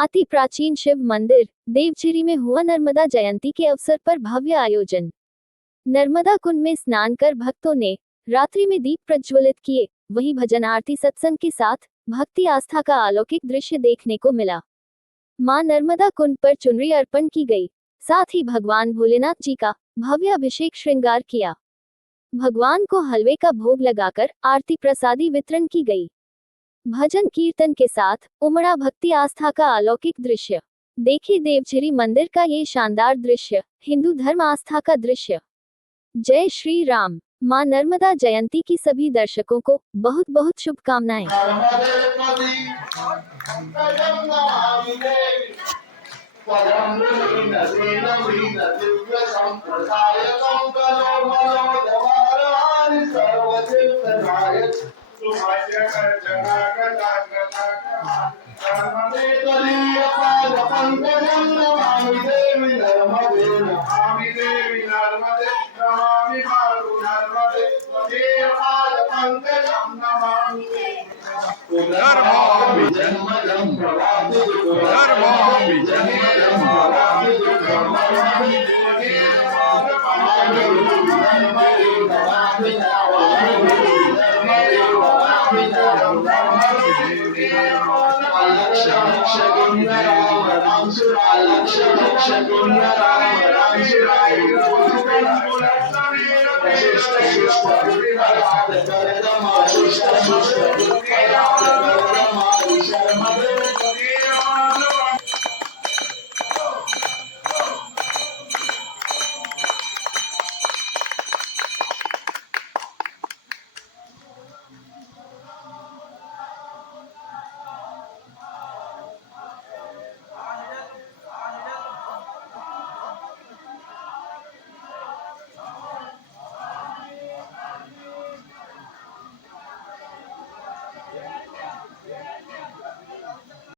अति प्राचीन शिव मंदिर देवझिरी में हुआ नर्मदा जयंती के अवसर पर भव्य आयोजन। नर्मदा कुंड में स्नान कर भक्तों ने रात्रि में दीप प्रज्वलित किए। वहीं भजन आरती सत्संग के साथ भक्ति आस्था का अलौकिक दृश्य देखने को मिला। मां नर्मदा कुंड पर चुनरी अर्पण की गई। साथ ही भगवान भोलेनाथ जी का भव्य अभिषेक श्रृंगार किया। भगवान को हलवे का भोग लगाकर आरती प्रसादी वितरण की गई। भजन कीर्तन के साथ उमड़ा भक्ति आस्था का अलौकिक दृश्य। देखिए देवझिरी मंदिर का ये शानदार दृश्य, हिंदू धर्म आस्था का दृश्य। जय श्री राम। मां नर्मदा जयंती की सभी दर्शकों को बहुत बहुत शुभकामनाएं।